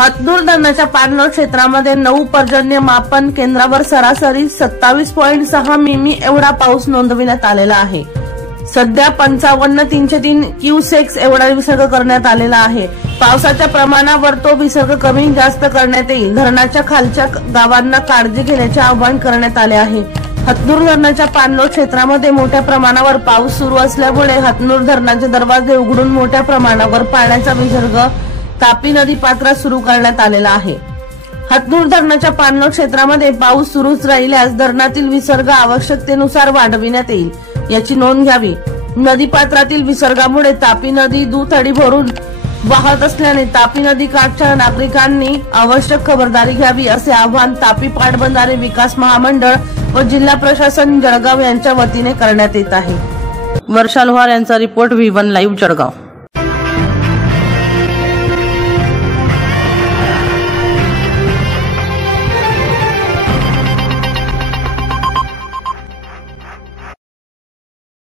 हतनूर धरणाच्या पाणलोट क्षेत्रामध्ये 9 पर्जन्यमापन केंद्रावर सरासरी 27.6 मिमी एवढा पाऊस नोंदविण्यात आलेला आहे। सध्या 55,303 क्यूसेक्स एवढा विसर्ग करण्यात आलेला आहे। पावसाच्या प्रमाणावर तो विसर्ग कमी जास्त करण्यात येईल। धरणाच्या खालच्या गावांना काळजी घेण्याचे आवाहन करण्यात आले आहे। हतनूर धरणाच्या पाणलोट क्षेत्रामध्ये मोठ्या प्रमाणावर पाऊस सुरू असल्यामुळे हतनूर धरणाचे दरवाजे उघडून मोठ्या प्रमाणावर पाण्याचा विसर्ग तापी नदी पात्रात सुरू करण्यात आलेला आहे। हतनूर धरणाच्या पाणलोट क्षेत्रामध्ये पाऊस सुरूच राहिल्यास धरणातील विसर्ग आवश्यकतेनुसार वाढविण्यात येईल, याची नोंद घ्यावी। नदी पात्रातील विसर्गामुळे तापी नदी दुथडी भरून वाहत असल्याने तापी नदी काठच्या नागरिकांनी आवश्यक खबरदारी घ्यावी, असे आवाहन तापी पाटबंधारे विकास महामंडळ व जिल्हा प्रशासन जळगाव यांच्या वतीने करण्यात येत आहे। वर्षा लोहार यांचा रिपोर्ट V1 लाईव्ह जळगाव।